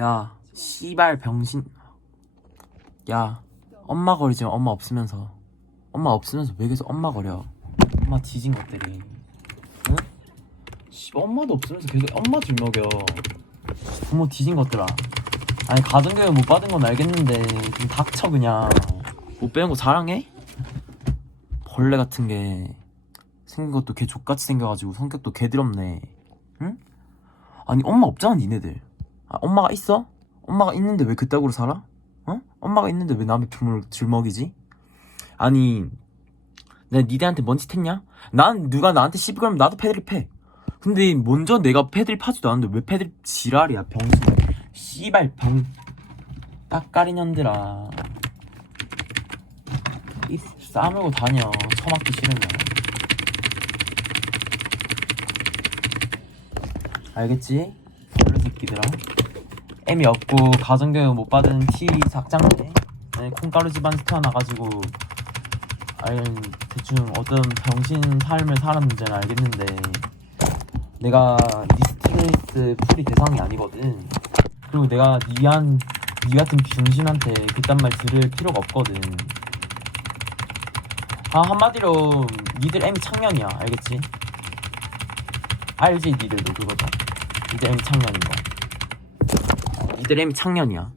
야, 씨발 병신. 야, 엄마 거리지 마, 엄마 없으면서. 엄마 없으면서 왜 계속 엄마 거려? 엄마 뒤진 것들이. 응? 씨발, 엄마도 없으면서 계속 엄마 줄 먹여. 부모 뒤진 것들아. 아니, 가정교육 못 받은 건 알겠는데, 좀 닥쳐, 그냥. 못 배운 거 자랑해? 벌레 같은 게, 생긴 것도 개 족같이 생겨가지고 성격도 개드럽네. 응? 아니, 엄마 없잖아, 니네들. 아, 엄마가 있어? 엄마가 있는데 왜 그따구로 살아? 어? 엄마가 있는데 왜 남의 부모를 줄먹이지? 아니 내가 니들한테 뭔 짓 했냐? 난 누가 나한테 시비 걸면 나도 패드립 패 근데 먼저 내가 패드립 하지도 않는데 왜 패드립 지랄이야 병신 씨발 병 따까리 년들아 입 싸물고 다녀 처맞기 싫으면 알겠지? 별로 새끼들아. 애미 없고 가정교육 못 받은 T 작장네 아니, 콩가루 집안에서 태어나가지고 아니 대충 어떤 병신 삶을 살았는 지는 알겠는데 내가 니 스트레스 풀이 대상이 아니거든. 그리고 내가 니한 니 같은 병신한테 그딴 말 들을 필요가 없거든. 아 한마디로 니들 애미 창년이야. 알겠지? 알지 니들도 그거다 애미 창년인 거. 애미 창년이야